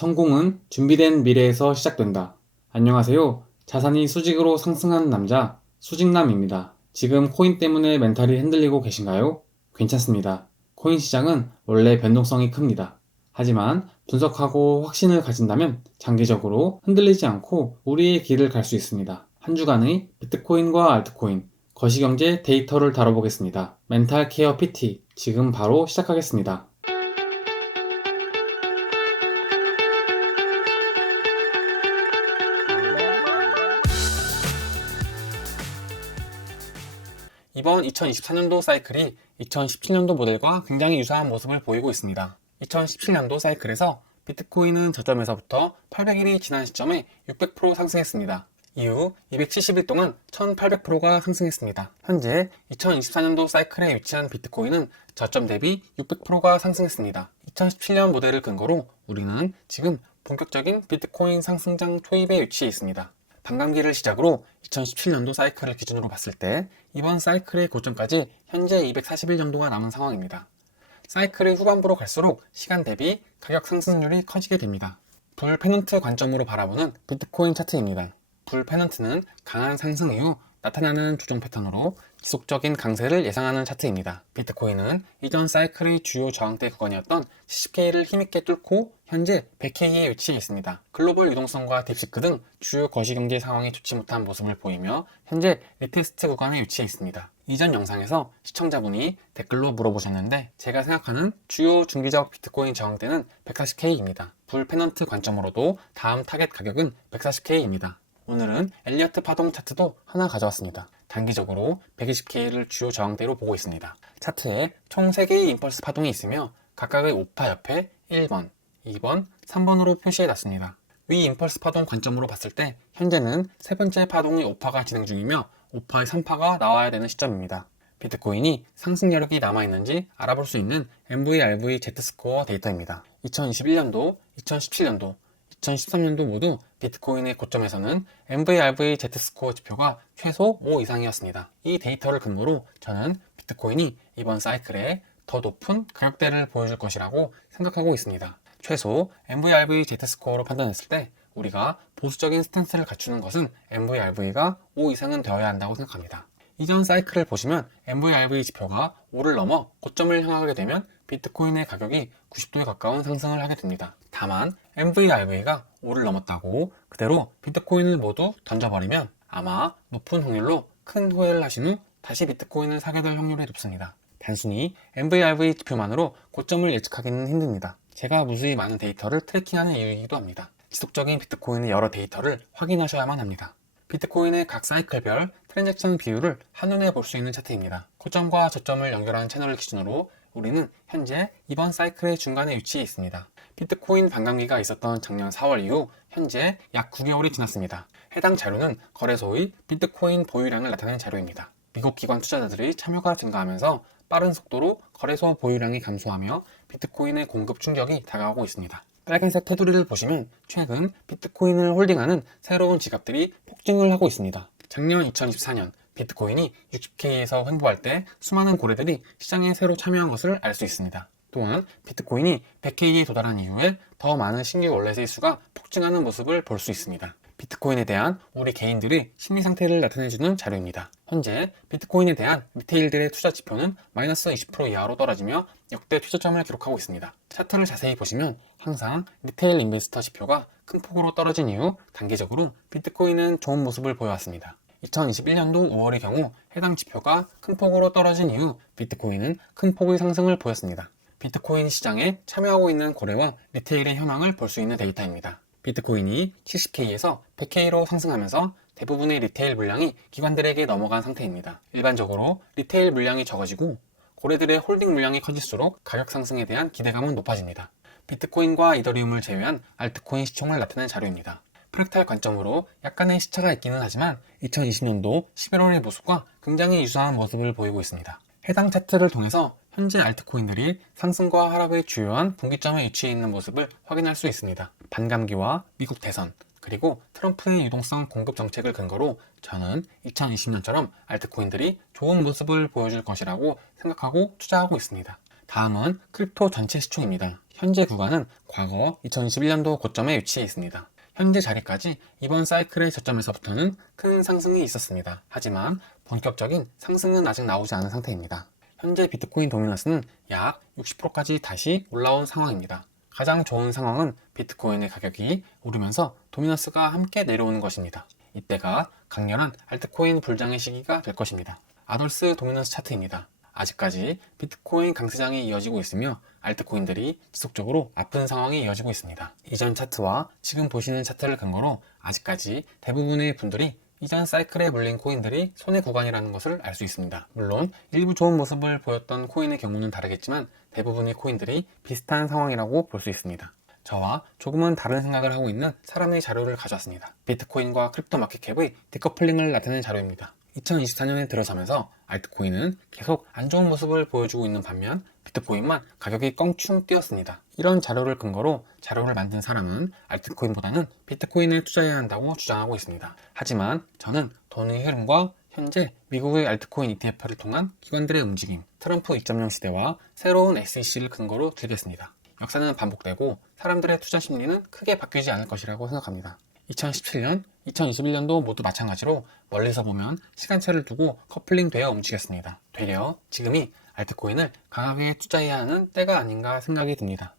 성공은 준비된 미래에서 시작된다. 안녕하세요. 자산이 수직으로 상승하는 남자, 수직남입니다. 지금 코인 때문에 멘탈이 흔들리고 계신가요? 괜찮습니다. 코인 시장은 원래 변동성이 큽니다. 하지만 분석하고 확신을 가진다면 장기적으로 흔들리지 않고 우리의 길을 갈 수 있습니다. 한 주간의 비트코인과 알트코인, 거시경제 데이터를 다뤄보겠습니다. 멘탈 케어 PT, 지금 바로 시작하겠습니다. 이번 2024년도 사이클이 2017년도 모델과 굉장히 유사한 모습을 보이고 있습니다. 2017년도 사이클에서 비트코인은 저점에서부터 800일이 지난 시점에 600% 상승했습니다. 이후 270일 동안 1800%가 상승했습니다. 현재 2024년도 사이클에 위치한 비트코인은 저점 대비 600%가 상승했습니다. 2017년 모델을 근거로 우리는 지금 본격적인 비트코인 상승장 초입에 위치해 있습니다. 반감기를 시작으로 2017년도 사이클을 기준으로 봤을 때 이번 사이클의 고점까지 현재 240일 정도가 남은 상황입니다. 사이클의 후반부로 갈수록 시간 대비 가격 상승률이 커지게 됩니다. 불 페넌트 관점으로 바라보는 비트코인 차트입니다. 불 페넌트는 강한 상승 이후 나타나는 조정 패턴으로 지속적인 강세를 예상하는 차트입니다. 비트코인은 이전 사이클의 주요 저항대 구간이었던 70K를 힘있게 뚫고 현재 100K에 위치해 있습니다. 글로벌 유동성과 딥시크 등 주요 거시경제 상황이 좋지 못한 모습을 보이며 현재 리테스트 구간에 위치해 있습니다. 이전 영상에서 시청자분이 댓글로 물어보셨는데 제가 생각하는 주요 중기적 비트코인 저항대는 140K입니다. 불 페넌트 관점으로도 다음 타겟 가격은 140K입니다. 오늘은 엘리어트 파동 차트도 하나 가져왔습니다. 단기적으로 120K를 주요 저항대로 보고 있습니다. 차트에 총 3개의 임펄스 파동이 있으며 각각의 오파 옆에 1번, 2번, 3번으로 표시해놨습니다. 위 임펄스 파동 관점으로 봤을 때 현재는 세 번째 파동의 오파가 진행 중이며 오파의 3파가 나와야 되는 시점입니다. 비트코인이 상승 여력이 남아있는지 알아볼 수 있는 MVRV Z스코어 데이터입니다. 2021년도, 2017년도, 2013년도 모두 비트코인의 고점에서는 MVRV Z스코어 지표가 최소 5 이상이었습니다. 이 데이터를 근거로 저는 비트코인이 이번 사이클에 더 높은 가격대를 보여줄 것이라고 생각하고 있습니다. 최소 MVRV Z스코어로 판단했을 때 우리가 보수적인 스탠스를 갖추는 것은 MVRV가 5 이상은 되어야 한다고 생각합니다. 이전 사이클을 보시면 MVRV 지표가 5를 넘어 고점을 향하게 되면 비트코인의 가격이 90도에 가까운 상승을 하게 됩니다. 다만 MVRV가 5를 넘었다고 그대로 비트코인을 모두 던져버리면 아마 높은 확률로 큰 후회를 하신 후 다시 비트코인을 사게 될 확률이 높습니다. 단순히 MVRV 지표만으로 고점을 예측하기는 힘듭니다. 제가 무수히 많은 데이터를 트래킹하는 이유이기도 합니다. 지속적인 비트코인의 여러 데이터를 확인하셔야만 합니다. 비트코인의 각 사이클별 트랜잭션 비율을 한눈에 볼 수 있는 차트입니다. 고점과 저점을 연결하는 채널을 기준으로 우리는 현재 이번 사이클의 중간에 위치해 있습니다. 비트코인 반감기가 있었던 작년 4월 이후 현재 약 9개월이 지났습니다. 해당 자료는 거래소의 비트코인 보유량을 나타내는 자료입니다. 미국 기관 투자자들의 참여가 증가하면서 빠른 속도로 거래소 보유량이 감소하며 비트코인의 공급 충격이 다가오고 있습니다. 빨간색 테두리를 보시면 최근 비트코인을 홀딩하는 새로운 지갑들이 폭증을 하고 있습니다. 작년 2024년 비트코인이 60K에서 횡보할 때 수많은 고래들이 시장에 새로 참여한 것을 알 수 있습니다. 또한 비트코인이 100K에 도달한 이후에 더 많은 신규 월렛의 수가 폭증하는 모습을 볼 수 있습니다. 비트코인에 대한 우리 개인들의 심리 상태를 나타내주는 자료입니다. 현재 비트코인에 대한 리테일들의 투자 지표는 마이너스 20% 이하로 떨어지며 역대 최저점을 기록하고 있습니다. 차트를 자세히 보시면 항상 리테일 인베스터 지표가 큰 폭으로 떨어진 이후 단기적으로 비트코인은 좋은 모습을 보여왔습니다. 2021년도 5월의 경우 해당 지표가 큰 폭으로 떨어진 이후 비트코인은 큰 폭의 상승을 보였습니다. 비트코인 시장에 참여하고 있는 고래와 리테일의 현황을 볼 수 있는 데이터입니다. 비트코인이 70K에서 100K로 상승하면서 대부분의 리테일 물량이 기관들에게 넘어간 상태입니다. 일반적으로 리테일 물량이 적어지고 고래들의 홀딩 물량이 커질수록 가격 상승에 대한 기대감은 높아집니다. 비트코인과 이더리움을 제외한 알트코인 시총을 나타낸 자료입니다. 프랙탈 관점으로 약간의 시차가 있기는 하지만 2020년도 11월의 모습과 굉장히 유사한 모습을 보이고 있습니다. 해당 차트를 통해서 현재 알트코인들이 상승과 하락의 주요한 분기점에 위치해 있는 모습을 확인할 수 있습니다. 반감기와 미국 대선, 그리고 트럼프의 유동성 공급 정책을 근거로 저는 2020년처럼 알트코인들이 좋은 모습을 보여줄 것이라고 생각하고 투자하고 있습니다. 다음은 크립토 전체 시총입니다. 현재 구간은 과거 2021년도 고점에 위치해 있습니다. 현재 자리까지 이번 사이클의 저점에서부터는 큰 상승이 있었습니다. 하지만 본격적인 상승은 아직 나오지 않은 상태입니다. 현재 비트코인 도미넌스는 약 60%까지 다시 올라온 상황입니다. 가장 좋은 상황은 비트코인의 가격이 오르면서 도미넌스가 함께 내려오는 것입니다. 이때가 강렬한 알트코인 불장의 시기가 될 것입니다. 아돌스 도미넌스 차트입니다. 아직까지 비트코인 강세장이 이어지고 있으며 알트코인들이 지속적으로 아픈 상황이 이어지고 있습니다. 이전 차트와 지금 보시는 차트를 근거로 아직까지 대부분의 분들이 이전 사이클에 물린 코인들이 손해 구간이라는 것을 알 수 있습니다. 물론 일부 좋은 모습을 보였던 코인의 경우는 다르겠지만 대부분의 코인들이 비슷한 상황이라고 볼 수 있습니다. 저와 조금은 다른 생각을 하고 있는 사람의 자료를 가져왔습니다. 비트코인과 크립토 마켓캡의 디커플링을 나타낸 자료입니다. 2024년에 들어서면서 알트코인은 계속 안 좋은 모습을 보여주고 있는 반면 비트코인만 가격이 껑충 뛰었습니다. 이런 자료를 근거로 자료를 만든 사람은 알트코인보다는 비트코인에 투자해야 한다고 주장하고 있습니다. 하지만 저는 돈의 흐름과 현재 미국의 알트코인 ETF를 통한 기관들의 움직임, 트럼프 2.0 시대와 새로운 SEC를 근거로 들겠습니다. 역사는 반복되고 사람들의 투자 심리는 크게 바뀌지 않을 것이라고 생각합니다. 2017년, 2021년도 모두 마찬가지로 멀리서 보면 시간차를 두고 커플링되어 움직였습니다. 되려 지금이 알트코인을 강하게 투자해야 하는 때가 아닌가 생각이 듭니다.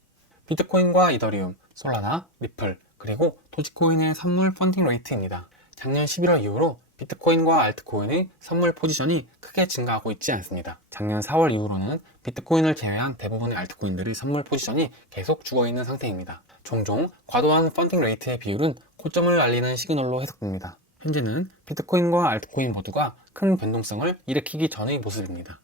비트코인과 이더리움, 솔라나, 리플, 그리고 도지코인의 선물 펀딩 레이트입니다. 작년 11월 이후로 비트코인과 알트코인의 선물 포지션이 크게 증가하고 있지 않습니다. 작년 4월 이후로는 비트코인을 제외한 대부분의 알트코인들의 선물 포지션이 계속 죽어있는 상태입니다. 종종 과도한 펀딩 레이트의 비율은 고점을 알리는 시그널로 해석됩니다. 현재는 비트코인과 알트코인 모두가 큰 변동성을 일으키기 전의 모습입니다.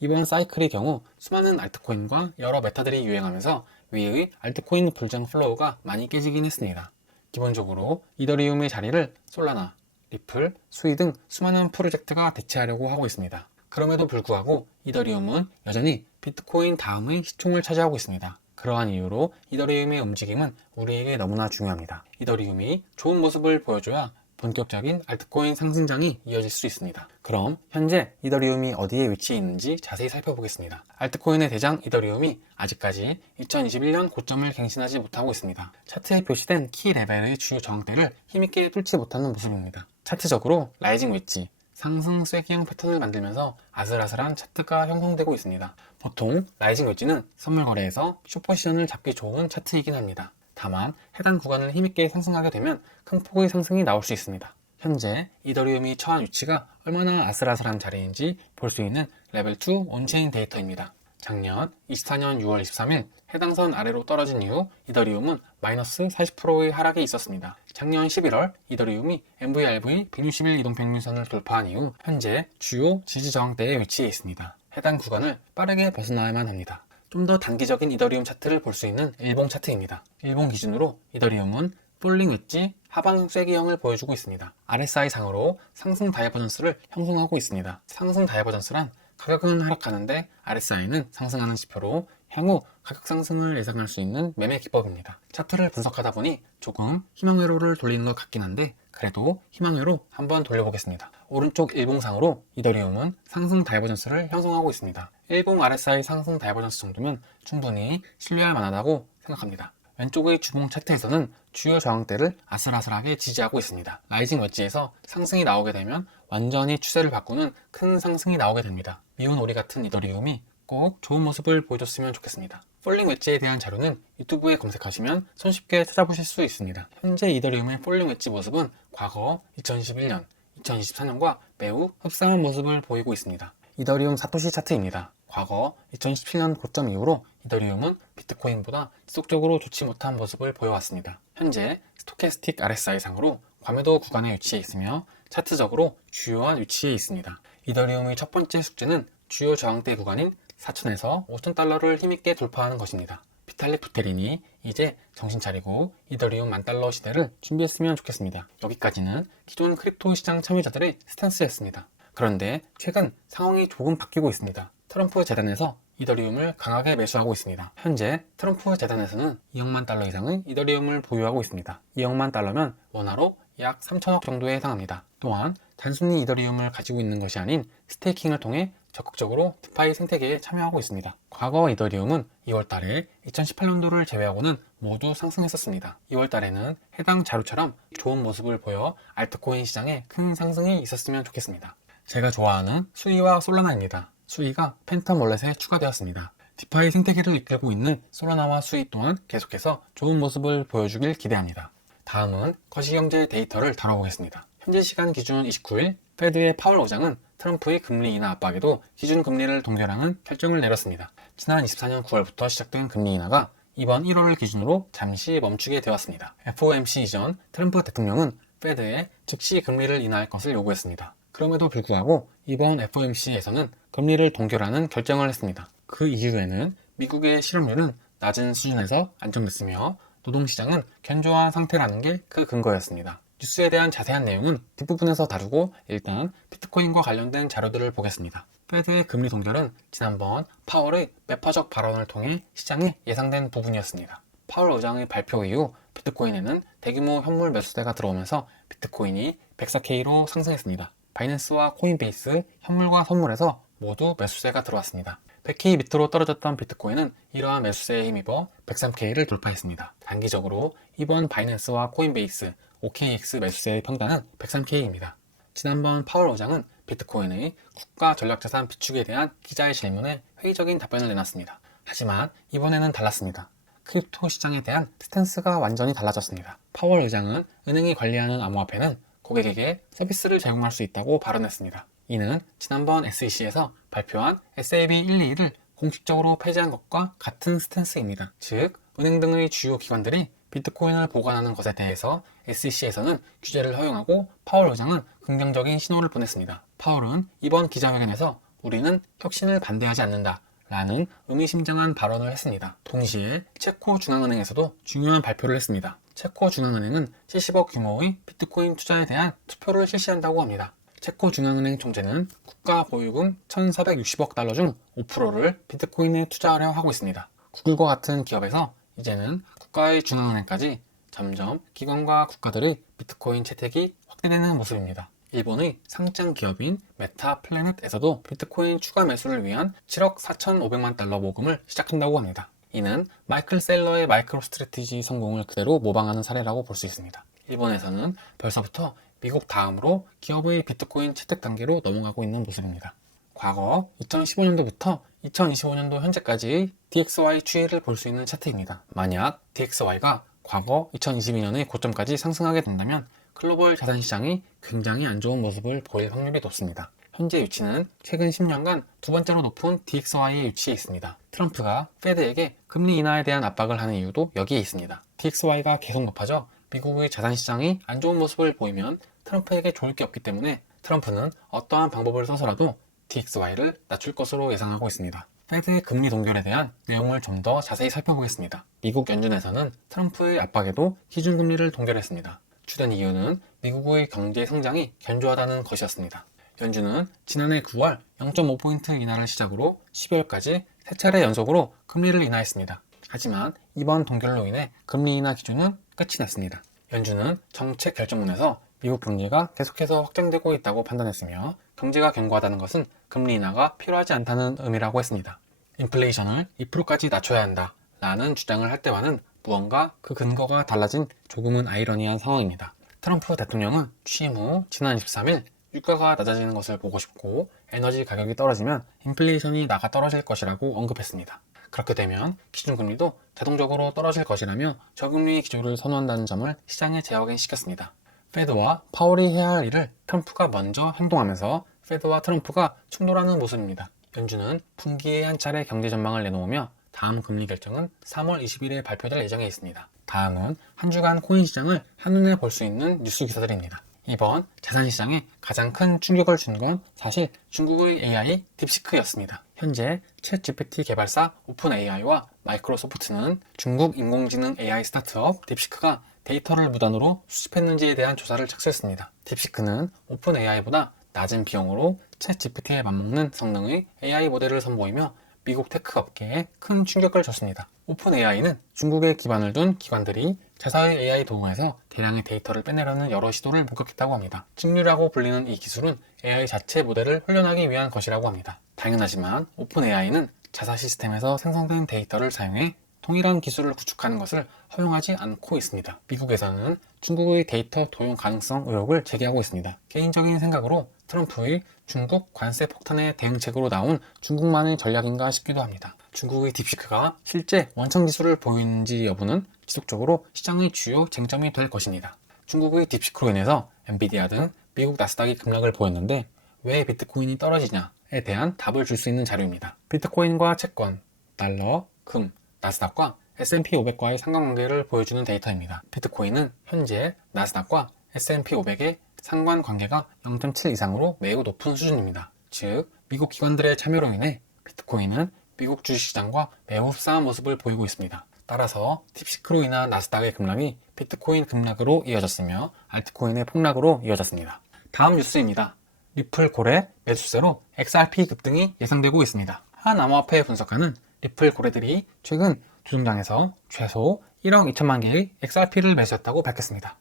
이번 사이클의 경우 수많은 알트코인과 여러 메타들이 유행하면서 위의 알트코인 불장 플로우가 많이 깨지긴 했습니다. 기본적으로 이더리움의 자리를 솔라나, 리플, 수이 등 수많은 프로젝트가 대체하려고 하고 있습니다. 그럼에도 불구하고 이더리움은 여전히 비트코인 다음의 시총을 차지하고 있습니다. 그러한 이유로 이더리움의 움직임은 우리에게 너무나 중요합니다. 이더리움이 좋은 모습을 보여줘야 본격적인 알트코인 상승장이 이어질 수 있습니다. 그럼 현재 이더리움이 어디에 위치해 있는지 자세히 살펴보겠습니다. 알트코인의 대장 이더리움이 아직까지 2021년 고점을 갱신하지 못하고 있습니다. 차트에 표시된 키 레벨의 주요 저항대를 힘있게 뚫지 못하는 모습입니다. 차트적으로 라이징 웨지, 상승 쐐기형 패턴을 만들면서 아슬아슬한 차트가 형성되고 있습니다. 보통 라이징 웨지는 선물 거래에서 숏포지션을 잡기 좋은 차트이긴 합니다. 다만 해당 구간을 힘있게 상승하게 되면 큰 폭의 상승이 나올 수 있습니다. 현재 이더리움이 처한 위치가 얼마나 아슬아슬한 자리인지 볼 수 있는 레벨 2 온체인 데이터입니다. 작년 24년 6월 23일 해당 선 아래로 떨어진 이후 이더리움은 마이너스 40%의 하락이 있었습니다. 작년 11월 이더리움이 MVRV 160일 이동평균선을 돌파한 이후 현재 주요 지지 저항대에 위치해 있습니다. 해당 구간을 빠르게 벗어나야만 합니다. 좀 더 단기적인 이더리움 차트를 볼 수 있는 일봉 차트입니다. 일봉 기준으로 이더리움은 폴링 웨지 하방 쐐기형을 보여주고 있습니다. RSI 상으로 상승 다이버전스를 형성하고 있습니다. 상승 다이버전스란 가격은 하락하는데 RSI는 상승하는 지표로 향후 가격 상승을 예상할 수 있는 매매 기법입니다. 차트를 분석하다 보니 조금 희망회로를 돌리는 것 같긴 한데 그래도 희망회로 한번 돌려보겠습니다. 오른쪽 일봉상으로 이더리움은 상승 다이버전스를 형성하고 있습니다. 일봉 RSI 상승 다이버전스 정도면 충분히 신뢰할 만하다고 생각합니다. 왼쪽의 주봉 차트에서는 주요 저항대를 아슬아슬하게 지지하고 있습니다. 라이징 웨지에서 상승이 나오게 되면 완전히 추세를 바꾸는 큰 상승이 나오게 됩니다. 미운 오리 같은 이더리움이 꼭 좋은 모습을 보여줬으면 좋겠습니다. 폴링 웨지에 대한 자료는 유튜브에 검색하시면 손쉽게 찾아보실 수 있습니다. 현재 이더리움의 폴링 웨지 모습은 과거 2021년, 2024년과 매우 흡사한 모습을 보이고 있습니다. 이더리움 사토시 차트입니다. 과거 2017년 고점 이후로 이더리움은 비트코인보다 지속적으로 좋지 못한 모습을 보여왔습니다. 현재 스토캐스틱 RSI 상으로 과매도 구간에 위치해 있으며 차트적으로 주요한 위치에 있습니다. 이더리움의 첫 번째 숙제는 주요 저항대 구간인 4,000에서 5,000달러를 힘있게 돌파하는 것입니다. 비탈릭 부테린이 이제 정신 차리고 이더리움 10,000달러 시대를 준비했으면 좋겠습니다. 여기까지는 기존 크립토 시장 참여자들의 스탠스였습니다. 그런데 최근 상황이 조금 바뀌고 있습니다. 트럼프 재단에서 이더리움을 강하게 매수하고 있습니다. 현재 트럼프 재단에서는 2억만 달러 이상의 이더리움을 보유하고 있습니다. 2억만 달러면 원화로 약 3천억 정도에 해당합니다. 또한 단순히 이더리움을 가지고 있는 것이 아닌 스테이킹을 통해 적극적으로 디파이 생태계에 참여하고 있습니다. 과거 이더리움은 2월 달에 2018년도를 제외하고는 모두 상승했었습니다. 2월 달에는 해당 자료처럼 좋은 모습을 보여 알트코인 시장에 큰 상승이 있었으면 좋겠습니다. 제가 좋아하는 수이와 솔라나입니다. 수이가 팬텀 월렛에 추가되었습니다. 디파이 생태계를 이끌고 있는 솔라나와 수이 또한 계속해서 좋은 모습을 보여주길 기대합니다. 다음은 거시경제 데이터를 다뤄보겠습니다. 현재 시간 기준 29일 페드의 파월 의장은 트럼프의 금리 인하 압박에도 기준금리를 동결하는 결정을 내렸습니다. 지난 24년 9월부터 시작된 금리 인하가 이번 1월을 기준으로 잠시 멈추게 되었습니다. FOMC 이전 트럼프 대통령은 페드에 즉시 금리를 인하할 것을 요구했습니다. 그럼에도 불구하고 이번 FOMC에서는 금리를 동결하는 결정을 했습니다. 그 이유에는 미국의 실업률은 낮은 수준에서 안정됐으며 노동시장은 견조한 상태라는 게 그 근거였습니다. 뉴스에 대한 자세한 내용은 뒷부분에서 다루고 일단 비트코인과 관련된 자료들을 보겠습니다. 페드의 금리 동결은 지난번 파월의 매파적 발언을 통해 시장에 예상된 부분이었습니다. 파월 의장의 발표 이후 비트코인에는 대규모 현물 매수세가 들어오면서 비트코인이 104K로 상승했습니다. 바이낸스와 코인베이스, 현물과 선물에서 모두 매수세가 들어왔습니다. 100K 밑으로 떨어졌던 비트코인은 이러한 매수세에 힘입어 103K를 돌파했습니다. 단기적으로 이번 바이낸스와 코인베이스, OKX 매수세의 평단은 103K입니다. 지난번 파월 의장은 비트코인의 국가 전략자산 비축에 대한 기자의 질문에 회의적인 답변을 내놨습니다. 하지만 이번에는 달랐습니다. 크립토 시장에 대한 스탠스가 완전히 달라졌습니다. 파월 의장은 은행이 관리하는 암호화폐는 고객에게 서비스를 제공할 수 있다고 발언했습니다. 이는 지난번 SEC에서 발표한 SAB 121을 공식적으로 폐지한 것과 같은 스탠스입니다. 즉, 은행 등의 주요 기관들이 비트코인을 보관하는 것에 대해서 SEC에서는 규제를 허용하고 파월 의장은 긍정적인 신호를 보냈습니다. 파월은 이번 기자회견에서 우리는 혁신을 반대하지 않는다 라는 의미심장한 발언을 했습니다. 동시에 체코 중앙은행에서도 중요한 발표를 했습니다. 체코 중앙은행은 70억 규모의 비트코인 투자에 대한 투표를 실시한다고 합니다. 체코 중앙은행 총재는 국가 보유금 1,460억 달러 중 5%를 비트코인에 투자하려 하고 있습니다. 구글과 같은 기업에서 이제는 국가의 중앙은행까지 점점 기관과 국가들의 비트코인 채택이 확대되는 모습입니다. 일본의 상장 기업인 메타 플래닛에서도 비트코인 추가 매수를 위한 7억 4,500만 달러 모금을 시작한다고 합니다. 이는 마이클 셀러의 마이크로 스트래티지 성공을 그대로 모방하는 사례라고 볼 수 있습니다. 일본에서는 벌써부터 미국 다음으로 기업의 비트코인 채택 단계로 넘어가고 있는 모습입니다. 과거 2015년도부터 2025년도 현재까지의 DXY 추이를 볼 수 있는 차트입니다. 만약 DXY가 과거 2022년의 고점까지 상승하게 된다면 글로벌 자산시장이 굉장히 안 좋은 모습을 보일 확률이 높습니다. 현재 위치는 최근 10년간 두 번째로 높은 DXY의 위치에 있습니다. 트럼프가 페드에게 금리 인하에 대한 압박을 하는 이유도 여기에 있습니다. DXY가 계속 높아져 미국의 자산시장이 안 좋은 모습을 보이면 트럼프에게 좋을 게 없기 때문에 트럼프는 어떠한 방법을 써서라도 DXY를 낮출 것으로 예상하고 있습니다. 페드의 금리 동결에 대한 내용을 좀 더 자세히 살펴보겠습니다. 미국 연준에서는 트럼프의 압박에도 기준금리를 동결했습니다. 주된 이유는 미국의 경제 성장이 견조하다는 것이었습니다. 연준은 지난해 9월 0.5포인트 인하를 시작으로 12월까지 세 차례 연속으로 금리를 인하했습니다. 하지만 이번 동결로 인해 금리 인하 기준은 끝이 났습니다. 연준은 정책 결정문에서 미국 금리가 계속해서 확장되고 있다고 판단했으며 경제가 견고하다는 것은 금리 인하가 필요하지 않다는 의미라고 했습니다. 인플레이션을 2%까지 낮춰야 한다 라는 주장을 할 때와는 무언가 그 근거가 달라진 조금은 아이러니한 상황입니다. 트럼프 대통령은 취임 후 지난 23일 유가가 낮아지는 것을 보고 싶고 에너지 가격이 떨어지면 인플레이션이 나가 떨어질 것이라고 언급했습니다. 그렇게 되면 기준금리도 자동적으로 떨어질 것이라며 저금리 기조를 선호한다는 점을 시장에 재확인시켰습니다. 페드와 파월이 해야 할 일을 트럼프가 먼저 행동하면서 페드와 트럼프가 충돌하는 모습입니다. 연준은 분기에 한 차례 경제 전망을 내놓으며 다음 금리 결정은 3월 20일에 발표될 예정에 있습니다. 다음은 한 주간 코인 시장을 한눈에 볼 수 있는 뉴스 기사들입니다. 이번 자산시장에 가장 큰 충격을 준 건 사실 중국의 AI 딥시크였습니다. 현재 챗GPT 개발사 오픈AI와 마이크로소프트는 중국 인공지능 AI 스타트업 딥시크가 데이터를 무단으로 수집했는지에 대한 조사를 착수했습니다. 딥시크는 오픈AI보다 낮은 비용으로 챗GPT에 맞먹는 성능의 AI 모델을 선보이며 미국 테크 업계에 큰 충격을 줬습니다. 오픈AI는 중국에 기반을 둔 기관들이 자사의 AI 도구에서 대량의 데이터를 빼내려는 여러 시도를 목격했다고 합니다. 직류라고 불리는 이 기술은 AI 자체 모델을 훈련하기 위한 것이라고 합니다. 당연하지만 오픈 AI는 자사 시스템에서 생성된 데이터를 사용해 동일한 기술을 구축하는 것을 허용하지 않고 있습니다. 미국에서는 중국의 데이터 도용 가능성 의혹을 제기하고 있습니다. 개인적인 생각으로 트럼프의 중국 관세 폭탄의 대응책으로 나온 중국만의 전략인가 싶기도 합니다. 중국의 딥시크가 실제 원천 기술을 보이는지 여부는 지속적으로 시장의 주요 쟁점이 될 것입니다. 중국의 딥시크로 인해서 엔비디아 등 미국 나스닥이 급락을 보였는데 왜 비트코인이 떨어지냐에 대한 답을 줄 수 있는 자료입니다. 비트코인과 채권, 달러, 금, 나스닥과 S&P 500과의 상관관계를 보여주는 데이터입니다. 비트코인은 현재 나스닥과 S&P 500의 상관관계가 0.7 이상으로 매우 높은 수준입니다. 즉, 미국 기관들의 참여로 인해 비트코인은 미국 주식시장과 매우 흡사한 모습을 보이고 있습니다. 따라서 딥시크로 인한 나스닥의 급락이 비트코인 급락으로 이어졌으며 알트코인의 폭락으로 이어졌습니다. 다음 뉴스입니다. 리플 고래 매수세로 XRP 급등이 예상되고 있습니다. 한 암호화폐 분석가는 리플 고래들이 최근 주중장에서 최소 1억 2천만 개의 XRP를 매수했다고 밝혔습니다.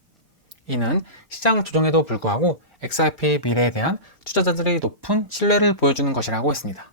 이는 시장 조정에도 불구하고 XRP 미래에 대한 투자자들의 높은 신뢰를 보여주는 것이라고 했습니다.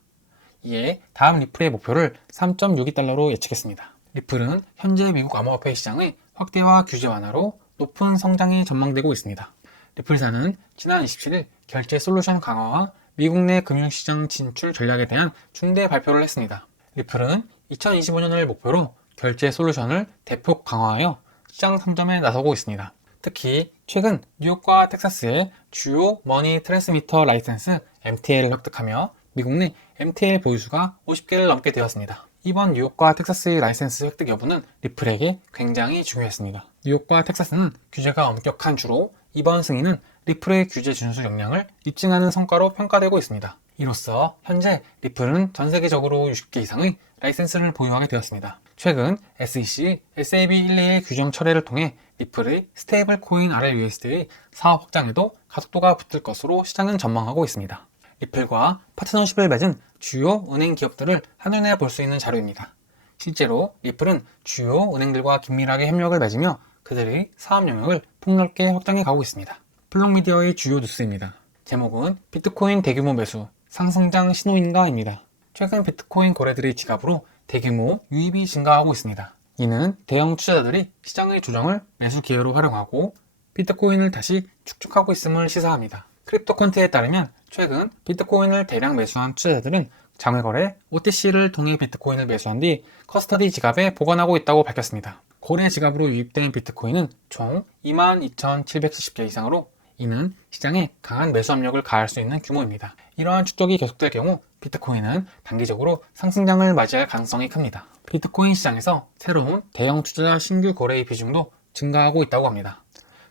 이에 다음 리플의 목표를 3.62달러로 예측했습니다. 리플은 현재 미국 암호화폐 시장의 확대와 규제 완화로 높은 성장이 전망되고 있습니다. 리플사는 지난 27일 결제 솔루션 강화와 미국 내 금융시장 진출 전략에 대한 중대 발표를 했습니다. 리플은 2025년을 목표로 결제 솔루션을 대폭 강화하여 시장 선점에 나서고 있습니다. 특히 최근 뉴욕과 텍사스의 주요 머니 트랜스미터 라이센스 MTL을 획득하며 미국 내 MTL 보유수가 50개를 넘게 되었습니다. 이번 뉴욕과 텍사스의 라이센스 획득 여부는 리플에게 굉장히 중요했습니다. 뉴욕과 텍사스는 규제가 엄격한 주로 이번 승인은 리플의 규제 준수 역량을 입증하는 성과로 평가되고 있습니다. 이로써 현재 리플은 전 세계적으로 60개 이상의 라이센스를 보유하게 되었습니다. 최근 SEC, SAB121의 규정 철회를 통해 리플의 스테이블 코인 RLUSD의 사업 확장에도 가속도가 붙을 것으로 시장은 전망하고 있습니다. 리플과 파트너십을 맺은 주요 은행 기업들을 한눈에 볼 수 있는 자료입니다. 실제로 리플은 주요 은행들과 긴밀하게 협력을 맺으며 그들의 사업 영역을 폭넓게 확장해 가고 있습니다. 블록미디어의 주요 뉴스입니다. 제목은 비트코인 대규모 매수, 상승장 신호인가입니다. 최근 비트코인 거래들의 지갑으로 대규모 유입이 증가하고 있습니다. 이는 대형 투자자들이 시장의 조정을 매수 기회로 활용하고 비트코인을 다시 축적하고 있음을 시사합니다. 크립토컨트에 따르면 최근 비트코인을 대량 매수한 투자자들은 장외거래 OTC를 통해 비트코인을 매수한 뒤 커스터디 지갑에 보관하고 있다고 밝혔습니다. 거래 지갑으로 유입된 비트코인은 총 22,770개 이상으로 이는 시장에 강한 매수 압력을 가할 수 있는 규모입니다. 이러한 축적이 계속될 경우 비트코인은 단기적으로 상승장을 맞이할 가능성이 큽니다. 비트코인 시장에서 새로운 대형 투자자 신규 거래의 비중도 증가하고 있다고 합니다.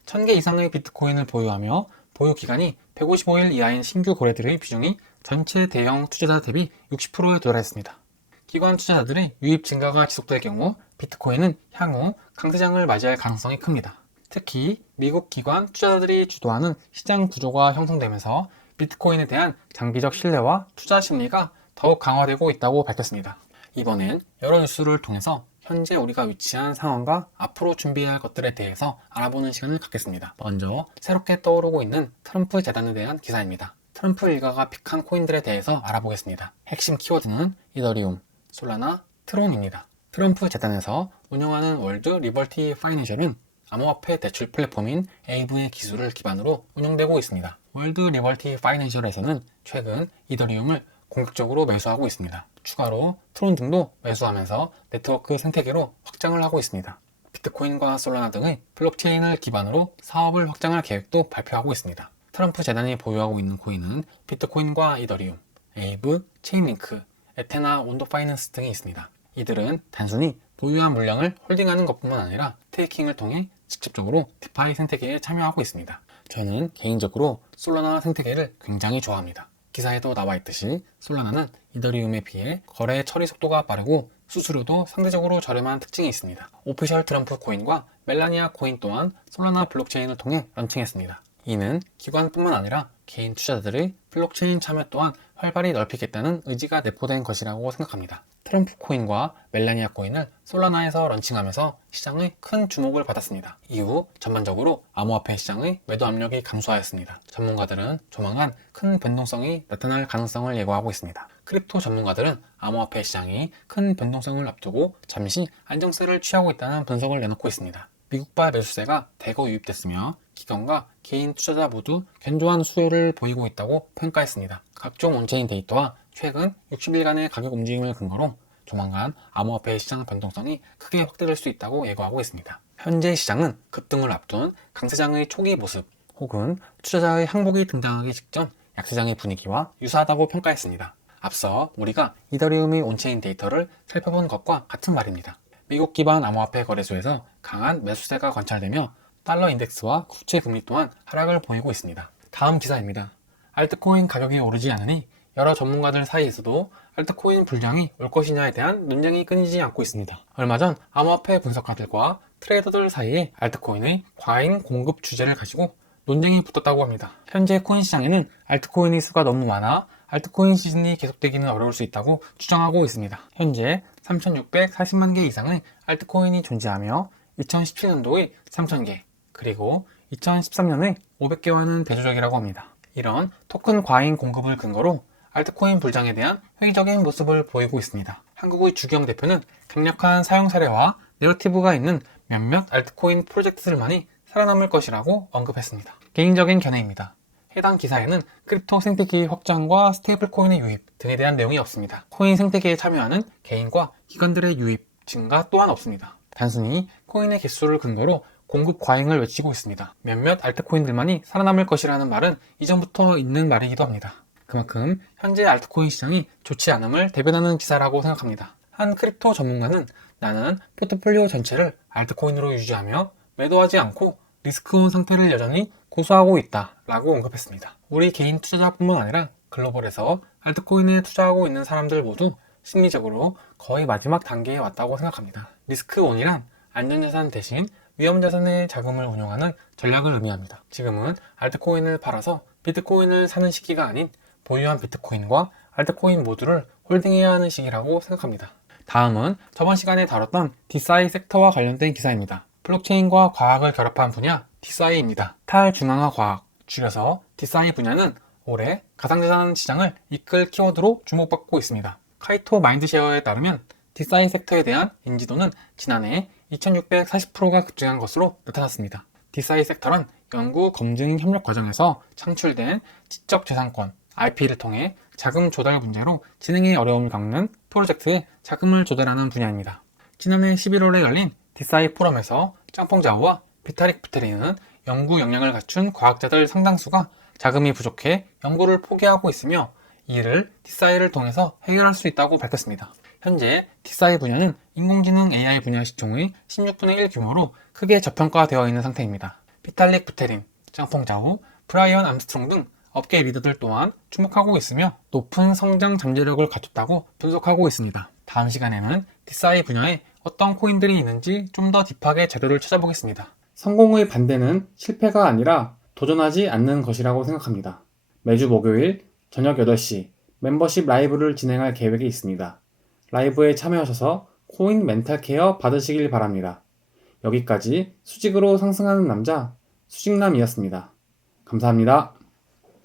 1000개 이상의 비트코인을 보유하며 보유 기간이 155일 이하인 신규 거래들의 비중이 전체 대형 투자자 대비 60%에 도달했습니다. 기관 투자자들의 유입 증가가 지속될 경우 비트코인은 향후 강세장을 맞이할 가능성이 큽니다. 특히 미국 기관 투자자들이 주도하는 시장 구조가 형성되면서 비트코인에 대한 장기적 신뢰와 투자 심리가 더욱 강화되고 있다고 밝혔습니다. 이번엔 여러 뉴스를 통해서 현재 우리가 위치한 상황과 앞으로 준비해야 할 것들에 대해서 알아보는 시간을 갖겠습니다. 먼저 새롭게 떠오르고 있는 트럼프 재단에 대한 기사입니다. 트럼프 일가가 픽한 코인들에 대해서 알아보겠습니다. 핵심 키워드는 이더리움, 솔라나, 트론입니다. 트럼프 재단에서 운영하는 월드 리버티 파이낸셜은 암호화폐 대출 플랫폼인 에이브의 기술을 기반으로 운영되고 있습니다. 월드 리버티 파이낸셜에서는 최근 이더리움을 공격적으로 매수하고 있습니다. 추가로 트론 등도 매수하면서 네트워크 생태계로 확장을 하고 있습니다. 비트코인과 솔라나 등의 블록체인을 기반으로 사업을 확장할 계획도 발표하고 있습니다. 트럼프 재단이 보유하고 있는 코인은 비트코인과 이더리움, 에이브, 체인링크, 에테나, 온도 파이낸스 등이 있습니다. 이들은 단순히 보유한 물량을 홀딩하는 것뿐만 아니라 스테이킹을 통해 직접적으로 디파이 생태계에 참여하고 있습니다. 저는 개인적으로 솔라나 생태계를 굉장히 좋아합니다. 기사에도 나와 있듯이 솔라나는 이더리움에 비해 거래 처리 속도가 빠르고 수수료도 상대적으로 저렴한 특징이 있습니다. 오피셜 트럼프 코인과 멜라니아 코인 또한 솔라나 블록체인을 통해 런칭했습니다. 이는 기관뿐만 아니라 개인 투자자들의 블록체인 참여 또한 활발히 넓히겠다는 의지가 내포된 것이라고 생각합니다. 트럼프 코인과 멜라니아 코인을 솔라나에서 런칭하면서 시장의 큰 주목을 받았습니다. 이후 전반적으로 암호화폐 시장의 매도 압력이 감소하였습니다. 전문가들은 조만간 큰 변동성이 나타날 가능성을 예고하고 있습니다. 크립토 전문가들은 암호화폐 시장이 큰 변동성을 앞두고 잠시 안정세를 취하고 있다는 분석을 내놓고 있습니다. 미국발 매수세가 대거 유입됐으며 기관과 개인 투자자 모두 견조한 수요를 보이고 있다고 평가했습니다. 각종 온체인 데이터와 최근 60일간의 가격 움직임을 근거로 조만간 암호화폐 시장 변동성이 크게 확대될 수 있다고 예고하고 있습니다. 현재 시장은 급등을 앞둔 강세장의 초기 모습 혹은 투자자의 항복이 등장하기 직전 약세장의 분위기와 유사하다고 평가했습니다. 앞서 우리가 이더리움의 온체인 데이터를 살펴본 것과 같은 말입니다. 미국 기반 암호화폐 거래소에서 강한 매수세가 관찰되며 달러 인덱스와 국채 금리 또한 하락을 보이고 있습니다. 다음 기사입니다. 알트코인 가격이 오르지 않으니 여러 전문가들 사이에서도 알트코인 불량이 올 것이냐에 대한 논쟁이 끊이지 않고 있습니다. 얼마 전 암호화폐 분석가들과 트레이더들 사이에 알트코인의 과잉 공급 주제를 가지고 논쟁이 붙었다고 합니다. 현재 코인 시장에는 알트코인의 수가 너무 많아 알트코인 시즌이 계속되기는 어려울 수 있다고 주장하고 있습니다. 현재 3,640만 개 이상의 알트코인이 존재하며 2017년도의 3,000개, 그리고 2013년에 500개와는 대조적이라고 합니다. 이런 토큰 과잉 공급을 근거로 알트코인 불장에 대한 회의적인 모습을 보이고 있습니다. 한국의 주경 대표는 강력한 사용 사례와 내러티브가 있는 몇몇 알트코인 프로젝트들만이 살아남을 것이라고 언급했습니다. 개인적인 견해입니다. 해당 기사에는 크립토 생태계 확장과 스테이블 코인의 유입 등에 대한 내용이 없습니다. 코인 생태계에 참여하는 개인과 기관들의 유입, 증가 또한 없습니다. 단순히 코인의 개수를 근거로 공급 과잉을 외치고 있습니다. 몇몇 알트코인들만이 살아남을 것이라는 말은 이전부터 있는 말이기도 합니다. 그만큼 현재 알트코인 시장이 좋지 않음을 대변하는 기사라고 생각합니다. 한 크립토 전문가는 나는 포트폴리오 전체를 알트코인으로 유지하며 매도하지 않고 리스크온 상태를 여전히 고수하고 있다 라고 언급했습니다. 우리 개인 투자자뿐만 아니라 글로벌에서 알트코인에 투자하고 있는 사람들 모두 심리적으로 거의 마지막 단계에 왔다고 생각합니다. 리스크온이란 안전자산 대신 위험자산의 자금을 운용하는 전략을 의미합니다. 지금은 알트코인을 팔아서 비트코인을 사는 시기가 아닌 보유한 비트코인과 알트코인 모두를 홀딩해야 하는 시기라고 생각합니다. 다음은 저번 시간에 다뤘던 디사이 섹터와 관련된 기사입니다. 블록체인과 과학을 결합한 분야 디사이입니다. 탈중앙화 과학, 줄여서 디사이 분야는 올해 가상자산 시장을 이끌 키워드로 주목받고 있습니다. 카이토 마인드쉐어에 따르면 디사이 섹터에 대한 인지도는 지난해 2640%가 급증한 것으로 나타났습니다. 디사이 섹터란 연구, 검증, 협력 과정에서 창출된 지적재산권, IP를 통해 자금 조달 문제로 진행에 어려움을 겪는 프로젝트에 자금을 조달하는 분야입니다. 지난해 11월에 열린 디사이 포럼에서 짱펑자오와 비타릭 부테린은 연구 역량을 갖춘 과학자들 상당수가 자금이 부족해 연구를 포기하고 있으며 이를 디사이를 통해서 해결할 수 있다고 밝혔습니다. 현재 디사이 분야는 인공지능 AI 분야 시총의 16분의 1 규모로 크게 저평가되어 있는 상태입니다. 비탈릭 부테린, 짱펑자오, 브라이언 암스트롱 등 업계 리더들 또한 주목하고 있으며 높은 성장 잠재력을 갖췄다고 분석하고 있습니다. 다음 시간에는 디사이 분야에 어떤 코인들이 있는지 좀 더 딥하게 자료를 찾아보겠습니다. 성공의 반대는 실패가 아니라 도전하지 않는 것이라고 생각합니다. 매주 목요일 저녁 8시 멤버십 라이브를 진행할 계획이 있습니다. 라이브에 참여하셔서 코인 멘탈 케어 받으시길 바랍니다. 여기까지 수직으로 상승하는 남자 수직남이었습니다. 감사합니다.